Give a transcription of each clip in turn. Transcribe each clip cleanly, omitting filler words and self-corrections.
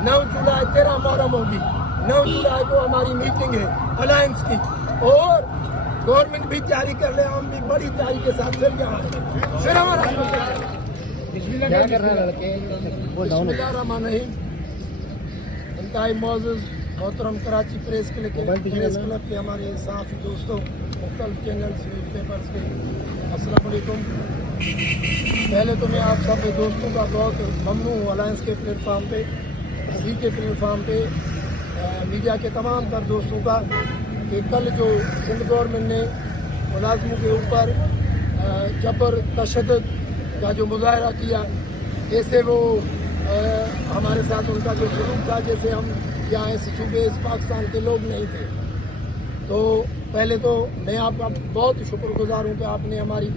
9 जुलाई 13 मुहर्रम होगी, 9 जुलाई को हमारी मीटिंग है अलायंस की, और गवर्नमेंट भी तैयारी कर ले, हम भी बड़ी तैयारी के साथ फिर यहाँ फिर हमारा क्या कर रहे हैं लड़के? बिस्मिल्लाहिर्रहमानिर्रहीम। इंतहाई मोअज़्ज़ज़ मोहतरम कराची प्रेस क्लब के हमारे सहाफ़ी दोस्तों, मुख्तलिफ चैनल्स न्यूज़ पेपर्स के अस्सलाम वालेकुम। पहले तो मैं आप सब दोस्तों का बहुत ममनू हूँ अलायंस के प्लेटफार्म पे, जी के प्लेटफार्म पे मीडिया के तमाम तर दोस्तों का कि कल जो सिंध गवर्नमेंट ने मुलाजमों के ऊपर जबर तशद्दुद का जो मुजाहरा किया, जैसे वो हमारे साथ उनका जो सलूक था जैसे हम यहाँ इस सूबे इस पाकिस्तान के लोग नहीं थे। तो पहले तो मैं आपका बहुत शुक्रगुजार हूँ कि आपने हमारी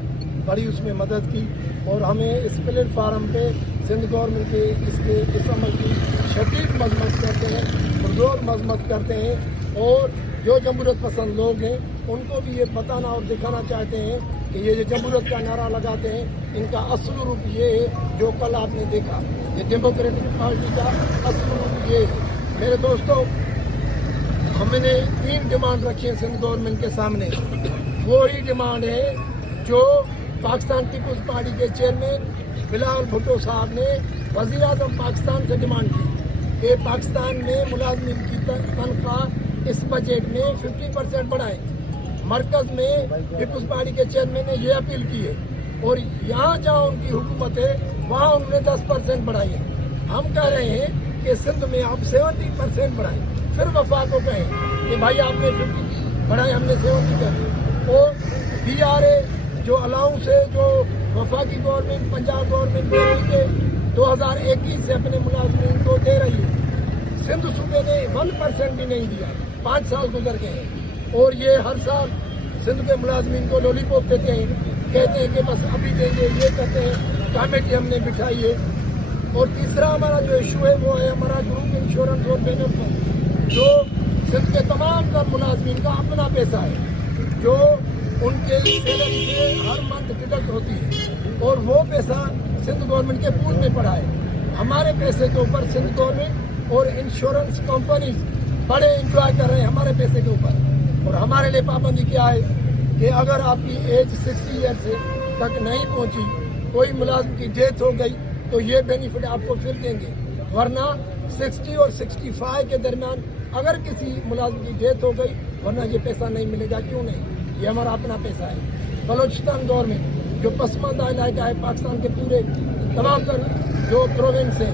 बड़ी उसमें मदद की और हमें इस प्लेटफार्म पे सिंध गवर्नमेंट के इस अमल की शदीद मजम्मत करते हैं, पुरजोर मजम्मत करते हैं, और जो जमहूरियत पसंद लोग हैं उनको भी ये बताना और दिखाना चाहते हैं कि ये जो जमहूरियत का नारा लगाते हैं इनका असल रूप ये है जो कल आपने देखा, ये डेमोक्रेटिक पार्टी का असल रूप ये है। मेरे दोस्तों, हमने 3 डिमांड रखी है सिंध गवर्नमेंट के सामने। वही डिमांड है जो पाकिस्तान पीपल्स पार्टी के चेयरमैन बिलावल भुट्टो साहब ने वज़ीर आज़म पाकिस्तान से डिमांड की कि पाकिस्तान में मुलाजमीन की तनख्वाह इस बजट में 50% बढ़ाएं। मरकज़ में पीपल्स पार्टी के चेयरमैन ने ये अपील की है, और यहाँ जहाँ उनकी हुकूमत है वहाँ उन्होंने 10% बढ़ाई है। हम कह रहे हैं कि सिंध में आप 70% बढ़ाएं, फिर वफा को कहें कि भाई आपने 50 बढ़ाए, हमने 70 कर दी। और BRA जो अलाउंस है जो वफाकी गवर्नमेंट पंजाब गवर्नमेंट दिल्ली के 2021 से अपने मुलाजमीन को दे रही है, सिंध सूबे ने 1% भी नहीं दिया। 5 साल गुजर गए हैं और ये हर साल सिंध के मुलाजमीन को लॉलीपॉप देते हैं, कहते हैं कि बस अभी देंगे, ये कहते हैं कमेटी हमने बिठाई है। और तीसरा हमारा जो इशू है वो है हमारा ग्रुप इंश्योरेंस और बेनिफिट, जो सिंध के तमाम तर मुलाजमीन का अपना पैसा है जो उनके सैलरी से हर मंथ डिडक्ट होती है, और वो पैसा सिंध गवर्नमेंट के पूल में पड़ा है। हमारे पैसे के ऊपर सिंध गवर्नमेंट और इंश्योरेंस कंपनीज बड़े इंजॉय कर रहे हैं हमारे पैसे के ऊपर। और हमारे लिए पाबंदी क्या है कि अगर आपकी एज 60 ईयर से तक नहीं पहुंची, कोई मुलाजिम की डेथ हो गई तो ये बेनिफिट आपको फिर देंगे, वरना 60 और 65 के दरमियान अगर किसी मुलाजिम की डेथ हो गई वरना ये पैसा नहीं मिलेगा। क्यों नहीं? ये हमारा अपना पैसा है। बलोचिस्तान गवर्नमेंट जो पसमानदा इलाका है पाकिस्तान के पूरे तमाम तर जो प्रोविंस है,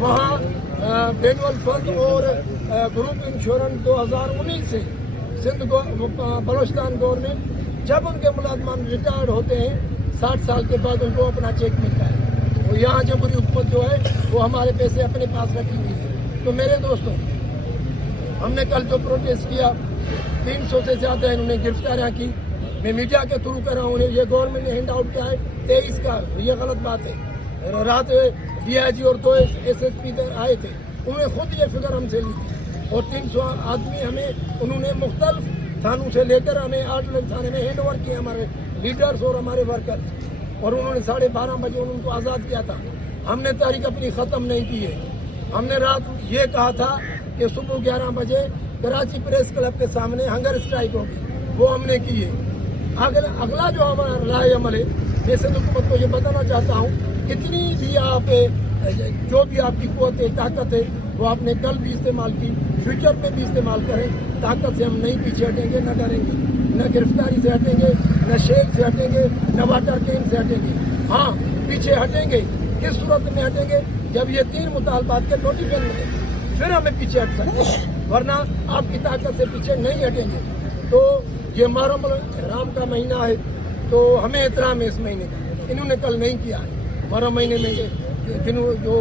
वहाँ एनुअल फंड और ग्रुप इंश्योरेंस 2019 से सिंध बलोचिस्तान गवर्नमेंट जब उनके मुलाजमान रिटायर्ड होते हैं 60 साल के बाद उनको अपना चेक मिलता है। और यहाँ जमहूरी हुकूमत जो है वो हमारे पैसे अपने पास रखी हुई है। तो मेरे दोस्तों, हमने कल जो प्रोटेस्ट किया 300 से ज़्यादा इन्होंने गिरफ्तारियाँ की। मैं मीडिया के थ्रू कर रहा हूँ, ये गवर्नमेंट ने हैंड आउट किया है 23 का, ये गलत बात है। रात DIG और 2 SSP आए थे, उन्होंने खुद ये फिगर हमसे ली थी, और 300 आदमी हमें उन्होंने मुख्तलिफ थानों से लेकर हमें 8 थाने में हैंड ओवर किए, हमारे लीडर्स और हमारे वर्कर्स, और उन्होंने 12:30 बजे उनको आज़ाद किया था। हमने तारीख अपनी ख़त्म नहीं की है। हमने रात ये कहा था कि सुबह 11 बजे कराची प्रेस क्लब के सामने हंगर स्ट्राइक होगी, वो हमने की है। अगला जो हमारा राय अमल है, मैं सिंध हुकूमत को ये बताना चाहता हूँ, कितनी भी आप जो भी आपकी कुव्वत है, ताकत है, वो आपने कल भी इस्तेमाल की, फ्यूचर में भी इस्तेमाल करें। ताकत से हम नहीं पीछे हटेंगे, न डरेंगे, न गिरफ्तारी से हटेंगे, न शेल से हटेंगे, न वाटर कैन से हटेंगे। हाँ, पीछे हटेंगे, किस सूरत में हटेंगे? जब ये 3 मुतालबात के नोटिफिकेशन मिलेंगे फिर हमें पीछे हट सकते हैं, वरना आपकी ताकत से पीछे नहीं हटेंगे। तो ये मुहर्रम हराम का महीना है, तो हमें एहतराम है इस महीने का। इन्होंने कल नहीं किया है। मुहर्रम महीने में जिन्होंने जो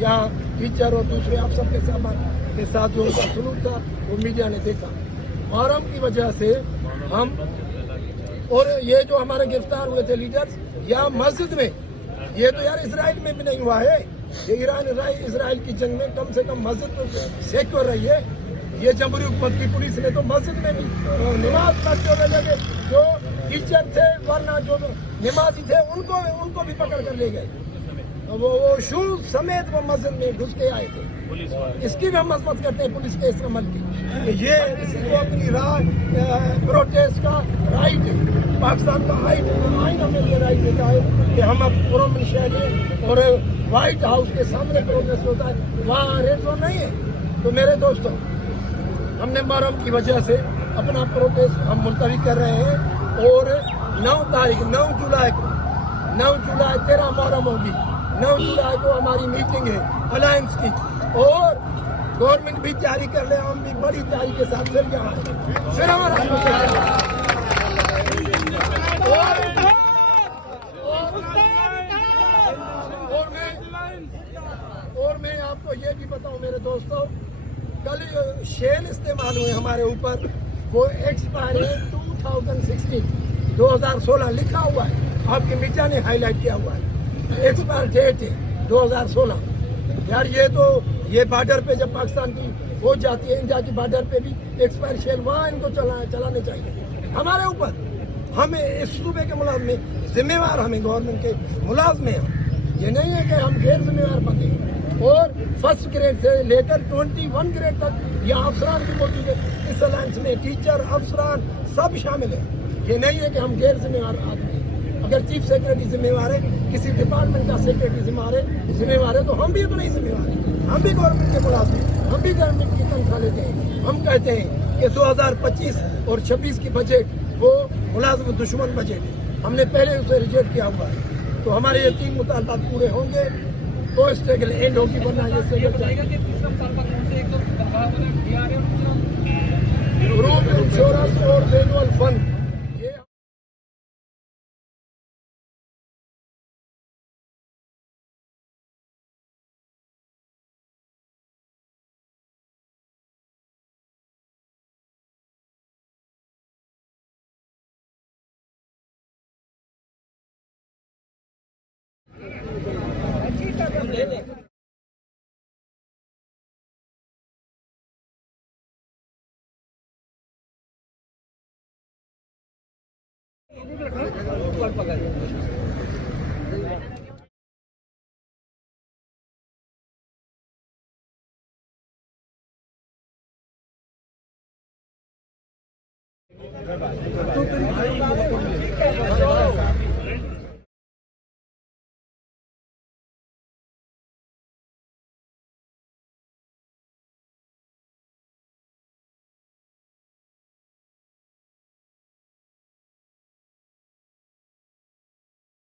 यहाँ टीचर और दूसरे आप सब के साथ जो उनका सलूक था वो मीडिया ने देखा। मुहर्रम की वजह से हम, और ये जो हमारे गिरफ्तार हुए थे लीडर्स यहाँ मस्जिद में, ये तो यार इसराइल में भी नहीं हुआ है। ये ईरान इसराइल की जंग में कम से कम मस्जिद तो सिक्योर रही है। ये जमहूरी हुकूमत की पुलिस ने तो मस्जिद में भी नमाज पढ़ते हुए लगे, जो टीचर थे वरना जो नमाजी थे उनको भी पकड़ कर ले गए। वो शूज समेत वो मस्जिद में घुस के आए थे। इसकी भी हम मजम्मत करते हैं पुलिस के इस अमल की कि ये किसी को अपनी राय प्रोटेस्ट का राइट है। पाकिस्तान का आइन हमें ये राइट देता है कि हम अब पुरअमन शहर हैं और व्हाइट हाउस के सामने प्रोटेस्ट होता है, वहाँ रेड जोन नहीं है। तो मेरे दोस्तों, हमने मुहर्रम की वजह से अपना प्रोटेस्ट हम मुलतवी कर रहे हैं और 9 जुलाई को 9 जुलाई 13 मुहर्रम होगी। 9 जुलाई को हमारी मीटिंग है अलायंस की और गवर्नमेंट भी तैयारी कर ले, हम भी बड़ी तैयारी के साथ फिर यहाँ फिर हमारा और मैं आपको ये भी बताऊं मेरे दोस्तों, कल शेल इस्तेमाल हुए हमारे ऊपर, वो एक्सपायर है 2016 लिखा हुआ है, आपकी मीडिया ने हाईलाइट किया हुआ है, एक्सपायर डेट है 2016। यार ये बॉर्डर पे जब पाकिस्तान की हो जाती है, इंडिया की बॉर्डर पे भी एक्सपायर शेल वहाँ इनको चलाने चाहिए। हमारे ऊपर हमें इस सूबे के मुलाजमे जिम्मेवार, हमें गवर्नमेंट के मुलाजमे हैं। ये नहीं है कि हम गैर जिम्मेवार बने। और फर्स्ट ग्रेड से लेकर 21 ग्रेड तक यहाँ अफसरान भी मौजूद है इस अलायंस में, टीचर अफसरान सब शामिल है। ये नहीं है कि हम गैर जिम्मेवार आदमी हैं। अगर चीफ सेक्रेटरी जिम्मेवार है, किसी डिपार्टमेंट का सेक्रेटरी जिम्मेवार है तो हम भी अपने ही जिम्मेवार हैं। हम भी गवर्नमेंट के मुलाजिम, हम भी गवर्नमेंट की तनख्वाह लेते हैं। हम कहते हैं कि 2025 और 26 की बजट वो मुलाजिम दुश्मन बजट है, हमने पहले उसे रिजेक्ट किया हुआ है। तो हमारे ये 3 मुतालबात पूरे होंगे तो स्ट्रगल एंड होगी, वरना ये स्ट्रगल ग्रुप इंश्योरेंस और मैनुअल फंड